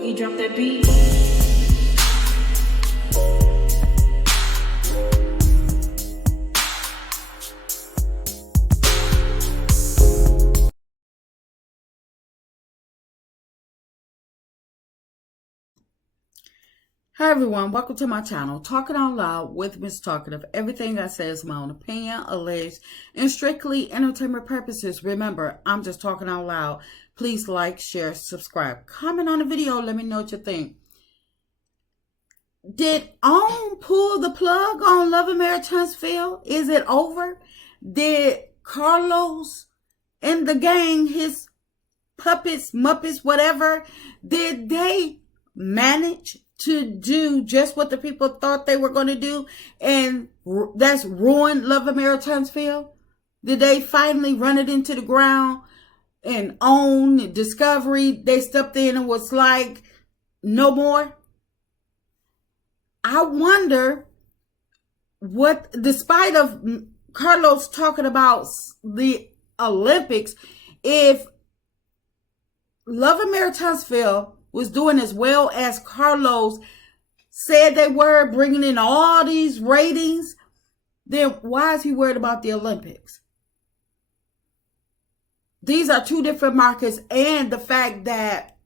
Boogie, drop that beat. Hi everyone, welcome to my channel, Talking Out Loud with Miss Talkative. Everything I say is my own opinion, alleged, and strictly entertainment purposes. Remember, I'm just talking out loud. Please like, share, subscribe. Comment on the video, let me know what you think. Did OWN pull the plug on Lamh and Huntsville? Is it over? Did Carlos and the gang, his puppets, muppets, whatever, did they manage to do just what the people thought they were going to do, and that's ruined Lamh and Huntsville? Did they finally run it into the ground? And OWN, Discovery, they stepped in and was like, no more? I wonder what, despite of Carlos talking about the Olympics, if Lamh and Huntsville was doing as well as Carlos said they were, bringing in all these ratings, then why is he worried about the Olympics? These are two different markets, and the fact that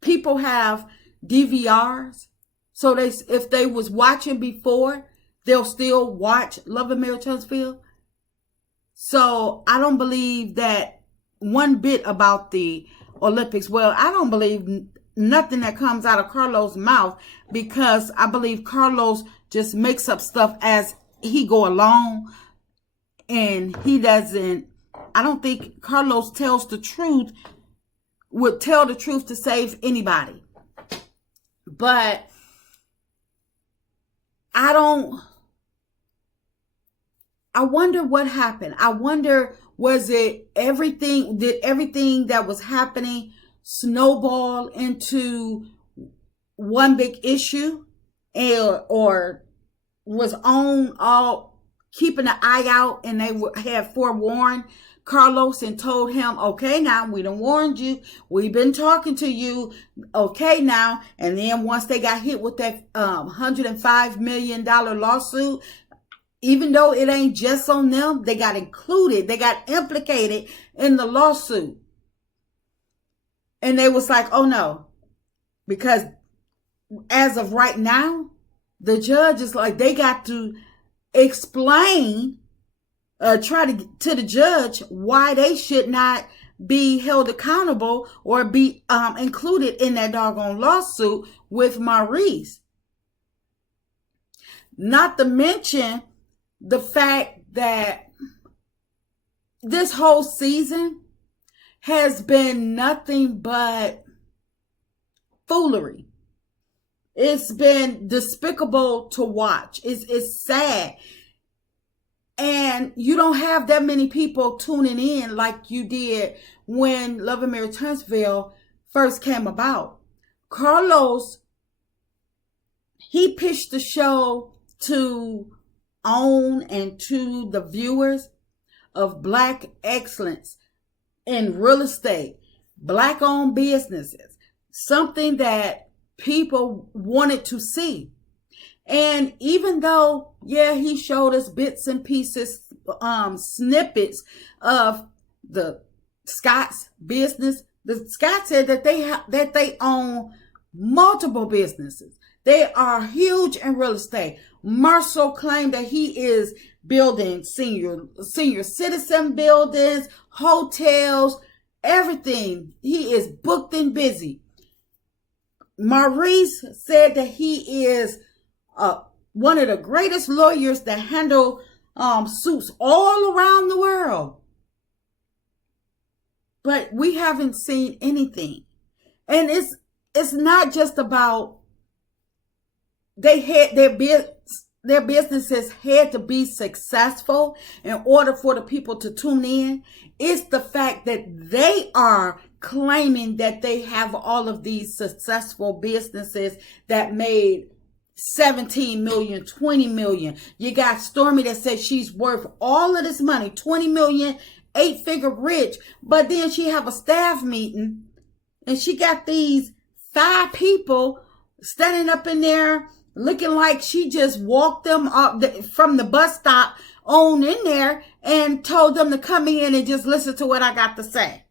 people have DVRs, so they, if they was watching before, they'll still watch Lamh and Huntsville. So I don't believe that one bit about the Olympics. Well, I don't believe nothing that comes out of Carlos' mouth, because I believe Carlos just makes up stuff as he go along, and he doesn't, I don't think Carlos tells the truth, would tell the truth to save anybody. But I wonder what happened. I wonder, was it everything, did everything that was happening snowball into one big issue, or was OWN all keeping an eye out, and they had forewarned Carlos and told him, okay, now we done warned you, we've been talking to you, okay now. And then once they got hit with that $105 million lawsuit, even though it ain't just on them, they got included, they got implicated in the lawsuit. And they was like, oh no, because as of right now, the judge is like, they got to explain, try to the judge why they should not be held accountable or be included in that doggone lawsuit with Maurice. Not to mention the fact that this whole season has been nothing but foolery. It's been despicable to watch. It's sad. And you don't have that many people tuning in like you did when Lamh and Huntsville first came about. Carlos, he pitched the show to OWN and to the viewers of Black excellence in real estate, Black-owned businesses, something that people wanted to see. And even though, yeah, he showed us bits and pieces, snippets of the Scott's business, the Scott said that they own multiple businesses. They are huge in real estate. Marshall claimed that he is building senior citizen buildings, hotels, everything. He is booked and busy. Maurice said that he is one of the greatest lawyers that handle suits all around the world. But we haven't seen anything. And it's not just about they had their businesses had to be successful in order for the people to tune in. It's the fact that they are claiming that they have all of these successful businesses that made 17 million, 20 million. You got Stormy that says she's worth all of this money, 20 million, 8-figure rich, but then she have a staff meeting And she got these 5 people standing up in there looking like she just walked them up from the bus stop on in there and told them to come in and just listen to what I got to say.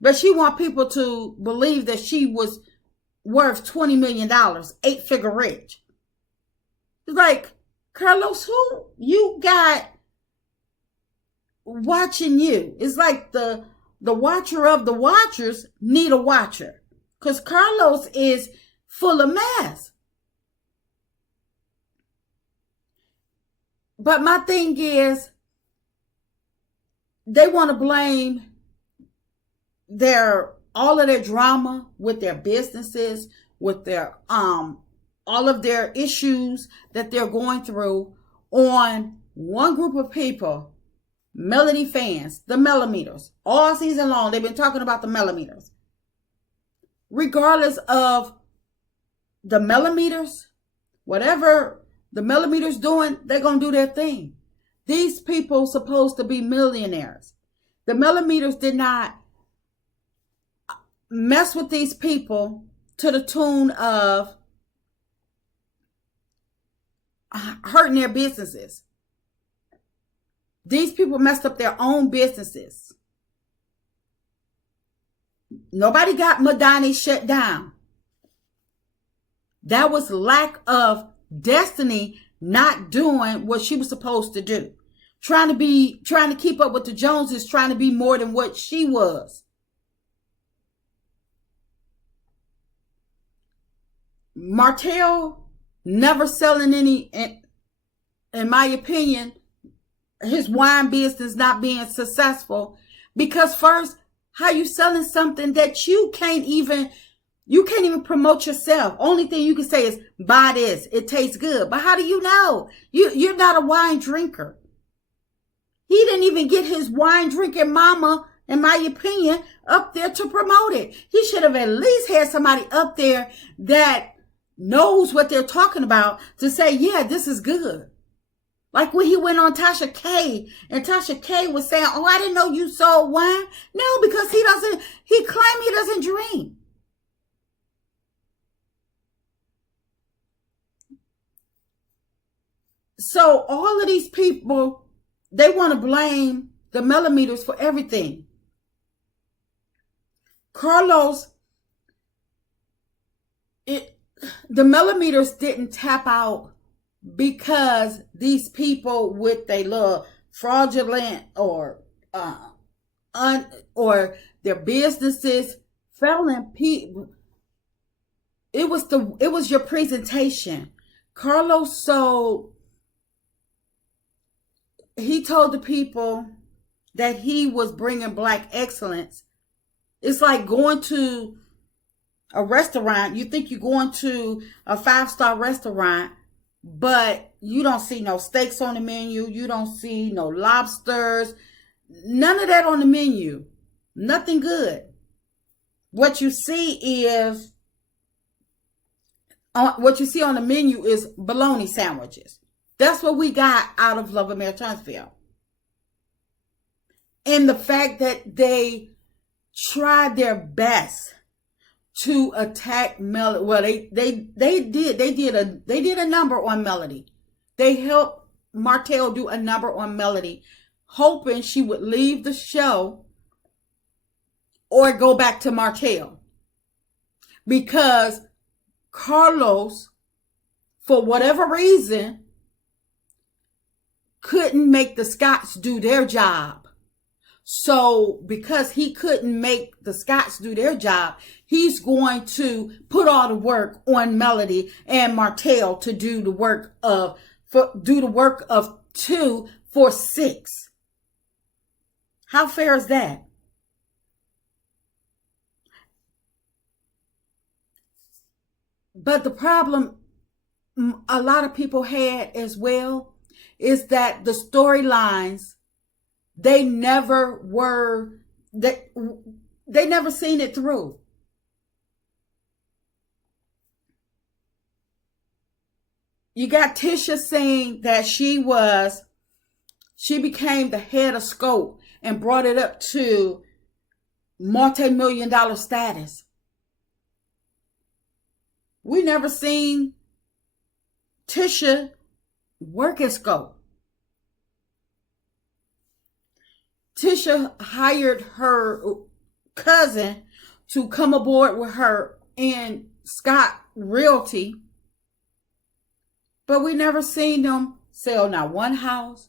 But she want people to believe that she was worth $20 million, 8-figure rich. It's like, Carlos, who you got watching you? It's like the watcher of the watchers need a watcher. Because Carlos is full of mess. But my thing is, they want to blame all of their drama with their businesses, with their all of their issues that they're going through on one group of people, Melody fans, the millimeters. All season long, they've been talking about the millimeters. Regardless of the millimeters, whatever the millimeters doing, they're going to do their thing. These people supposed to be millionaires. The millimeters did not mess with these people to the tune of hurting their businesses. These people messed up their own businesses. Nobody got Madani shut down. That was lack of Destiny not doing what she was supposed to do. Trying to keep up with the Joneses, trying to be more than what she was. Martell never selling any, in my opinion, his wine business not being successful. Because first, how you selling something that you can't even promote yourself? Only thing you can say is, buy this, it tastes good. But how do you know? You're not a wine drinker. He didn't even get his wine drinking mama, in my opinion, up there to promote it. He should have at least had somebody up there that knows what they're talking about to say, yeah, this is good. Like when he went on Tasha K, and Tasha K was saying, oh, I didn't know you sold wine. No, because he claimed he doesn't drink. So all of these people, they want to blame the millimeters for everything. Carlos, the millimeters didn't tap out because these people with their little fraudulent or their businesses fell in people. It was your presentation. Carlos he told the people that he was bringing Black excellence. It's like going to a restaurant. You think you're going to a 5-star restaurant, but you don't see no steaks on the menu. You don't see no lobsters. None of that on the menu. Nothing good. What you see on the menu is bologna sandwiches. That's what we got out of Love and Mayor Tunstall. And the fact that they tried their best to attack Melody. Well, they did a number on Melody. They helped Martell do a number on Melody, hoping she would leave the show or go back to Martell. Because Carlos, for whatever reason, couldn't make the Scots do their job. So because he couldn't make the Scots do their job, he's going to put all the work on Melody and Martell to do the work of 2 for 6. How fair is that? But the problem a lot of people had as well is that the storylines, they never seen it through. You got Tisha saying that she became the head of Scope and brought it up to multi-million-dollar status. We never seen Tisha work at scope. Tisha hired her cousin to come aboard with her in Scott Realty, but we never seen them sell not one house.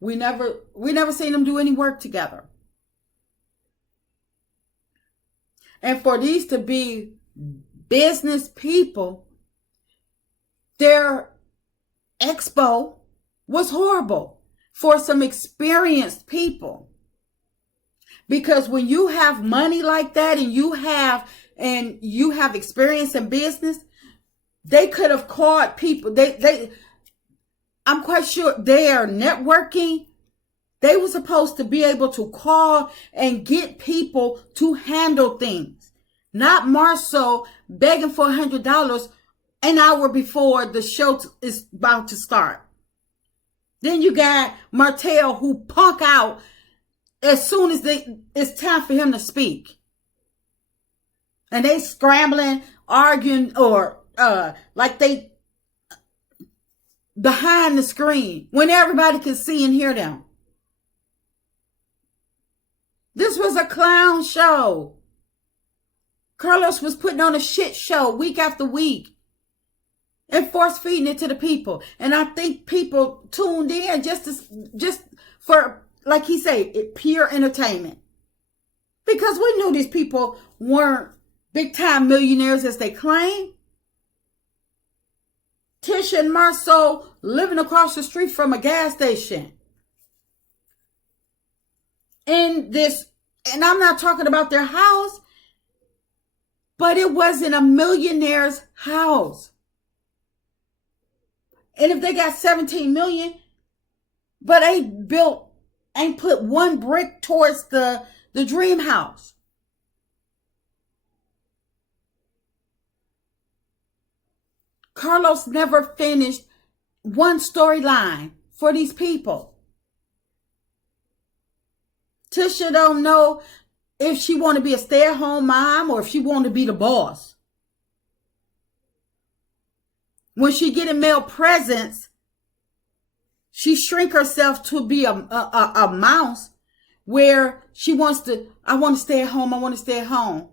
We never seen them do any work together. And for these to be business people, their expo was horrible for some experienced people. Because when you have money like that and you have experience in business, they could have called people. I'm quite sure they are networking. They were supposed to be able to call and get people to handle things. Not Marceau begging for $100 an hour before the show is about to start. Then you got Martell who punk out as soon as it's time for him to speak. And they scrambling, arguing, or like they behind the screen when everybody can see and hear them. This was a clown show. Carlos was putting on a shit show week after week and force feeding it to the people. And I think people tuned in just for, like he said, pure entertainment. Because we knew these people weren't big time millionaires as they claim. Tisha and Marceau living across the street from a gas station. And I'm not talking about their house, but it wasn't a millionaire's house. And if they got 17 million, but ain't put one brick towards the dream house. Carlos never finished one storyline for these people. Tisha don't know if she want to be a stay-at-home mom or if she want to be the boss. When she getting male presents, she shrink herself to be a mouse where she wants to, I want to stay at home, I want to stay at home.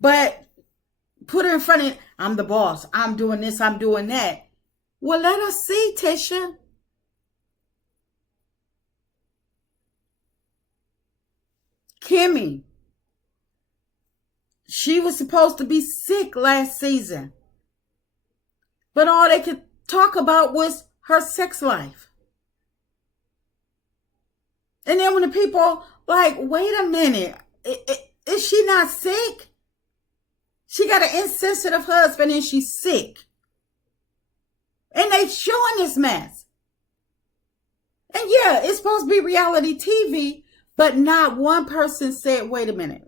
But put her in front of, I'm the boss, I'm doing this, I'm doing that. Well, let us see, Tisha. Kimmy, she was supposed to be sick last season, but all they could talk about was her sex life. And then when the people like, wait a minute, is she not sick? She got an insensitive husband and she's sick. And they showing this mess. And yeah, it's supposed to be reality TV, but not one person said, wait a minute,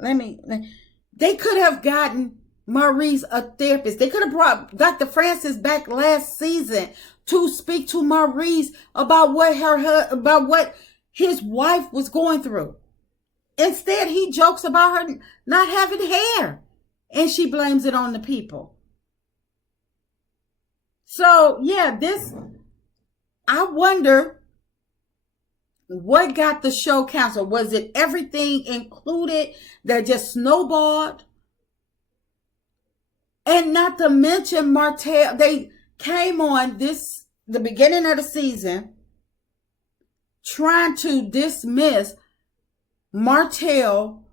they could have gotten Maurice a therapist. They could have brought Dr. Francis back last season to speak to Maurice about what his wife was going through. Instead, he jokes about her not having hair, and she blames it on the people. So, yeah, I wonder what got the show canceled. Was it everything included that just snowballed? And not to mention Martell, they came on the beginning of the season trying to dismiss Martell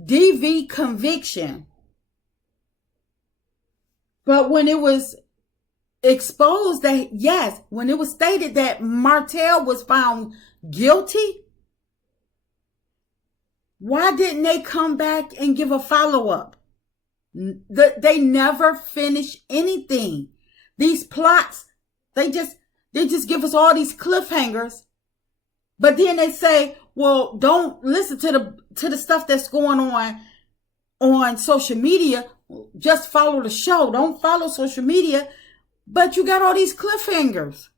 DV conviction. But when it was exposed that, yes, when it was stated that Martell was found guilty, why didn't they come back and give a follow-up? They never finish anything. These plots, they just give us all these cliffhangers, but then they say, well, don't listen to the stuff that's going on social media. Just follow the show. Don't follow social media. But you got all these cliffhangers.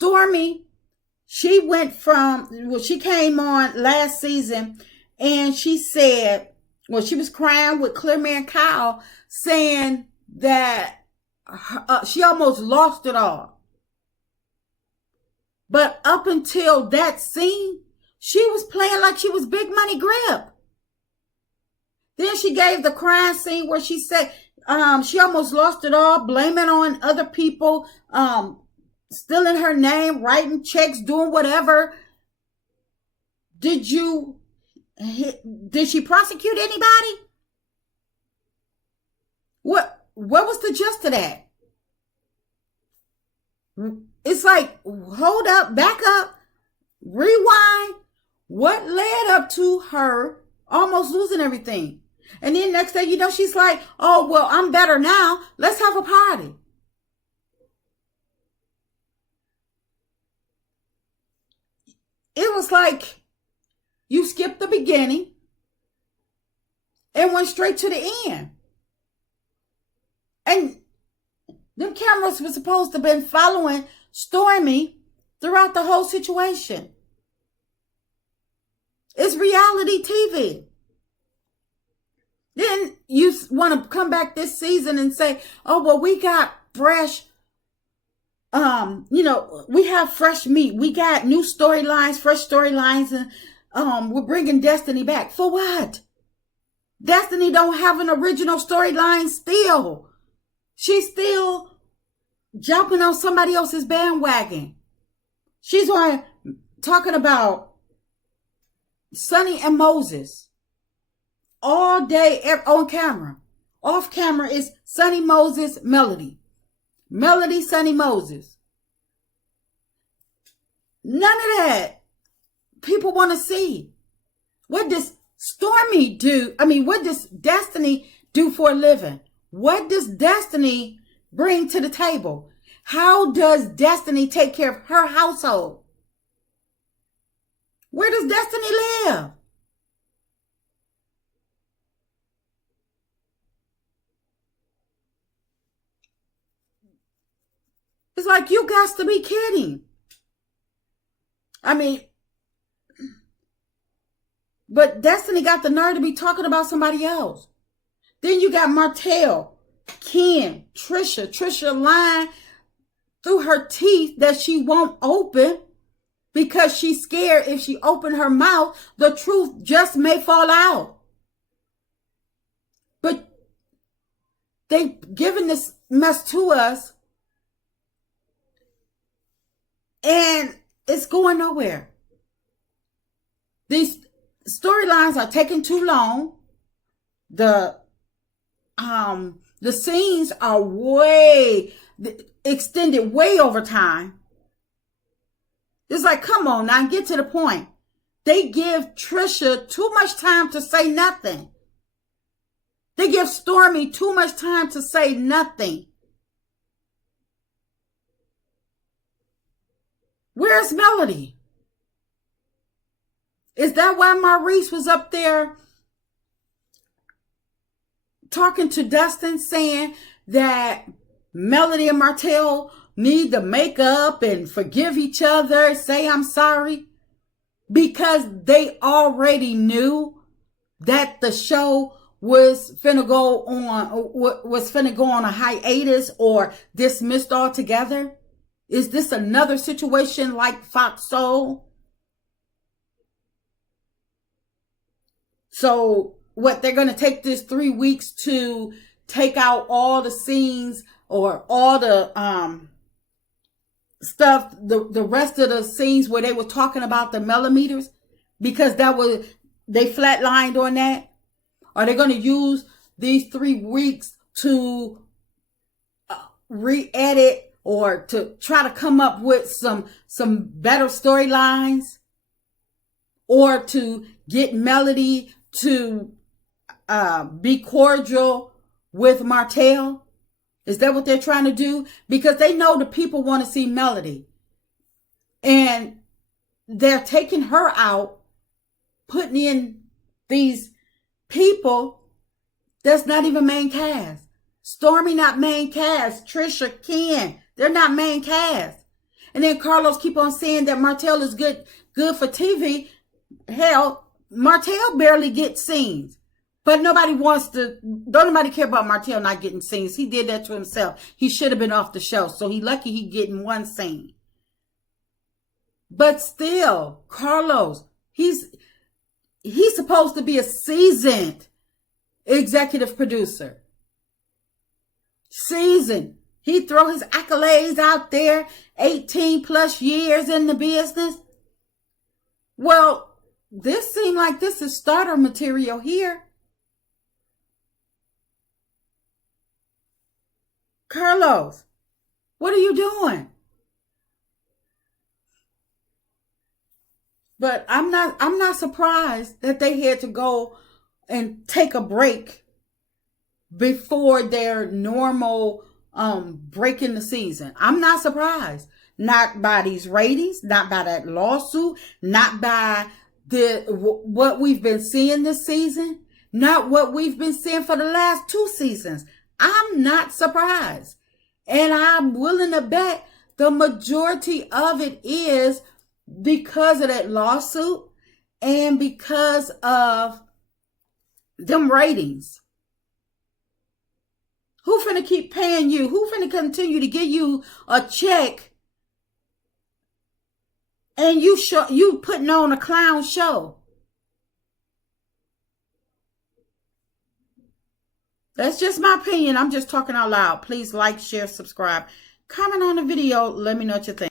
Stormy, she came on last season and she said, well, she was crying with Clearman Kyle saying that she almost lost it all. But up until that scene, she was playing like she was Big Money Grip. Then she gave the crying scene where she said she almost lost it all, blaming on other people, stealing her name, writing checks, doing whatever. Did she prosecute anybody? What was the gist of that? It's like, hold up, back up, rewind. What led up to her almost losing everything? And then next thing you know, she's like, oh, well, I'm better now. Let's have a party. It was like you skipped the beginning and went straight to the end. And them cameras were supposed to have been following Stormy throughout the whole situation. It's reality TV. Then you want to come back this season and say, oh, well, we got fresh, we have fresh meat. We got new storylines, fresh storylines, and we're bringing Destiny back. For what? Destiny don't have an original storyline still. She's still jumping on somebody else's bandwagon. She's talking about Sonny and Moses all day on camera. Off camera is Sonny, Moses, Melody. Melody, Sonny, Moses. None of that people want to see. What does Stormy do? What does Destiny do for a living? What does Destiny bring to the table? How does Destiny take care of her household? Where does Destiny live? It's like, you got to be kidding. But Destiny got the nerve to be talking about somebody else. Then you got Martell, Ken, Tisha lying through her teeth that she won't open because she's scared if she open her mouth, the truth just may fall out. But they've given this mess to us and it's going nowhere. These storylines are taking too long. The scenes are way extended way over time. It's like, come on now, get to the point. They give Trisha too much time to say nothing. They give Stormy too much time to say nothing. Where's Melody? Is that why Maurice was up there talking to Dustin saying that Melody and Martell need to make up and forgive each other, say I'm sorry? Because they already knew that the show was finna go on a hiatus or dismissed altogether. Is this another situation like Fox Soul? So what, they're going to take this 3 weeks to take out all the scenes or all the stuff, the rest of the scenes where they were talking about the millimeters, because they flatlined on that? Are they going to use these 3 weeks to re-edit or to try to come up with some better storylines, or to get Melody to be cordial with Martell? Is that what they're trying to do? Because they know the people want to see Melody. And they're taking her out, putting in these people that's not even main cast. Stormy not main cast. Trisha, Ken, they're not main cast. And then Carlos keep on saying that Martell is good for TV. Hell, Martell barely gets scenes. But don't nobody care about Martell not getting scenes. He did that to himself. He should have been off the show. So he lucky he getting one scene. But still, Carlos, he's supposed to be a seasoned executive producer. Seasoned. He throw his accolades out there, 18 plus years in the business. Well, this seemed like this is starter material here. Carlos, what are you doing? But I'm not surprised that they had to go and take a break before their normal break in the season. I'm not surprised. Not by these ratings, not by that lawsuit, not by what we've been seeing this season, not what we've been seeing for the last 2 seasons. I'm not surprised. And I'm willing to bet the majority of it is because of that lawsuit and because of them ratings. Who finna keep paying you? Who finna continue to give you a check and you putting on a clown show? That's just my opinion. I'm just talking out loud. Please like, share, subscribe. Comment on the video. Let me know what you think.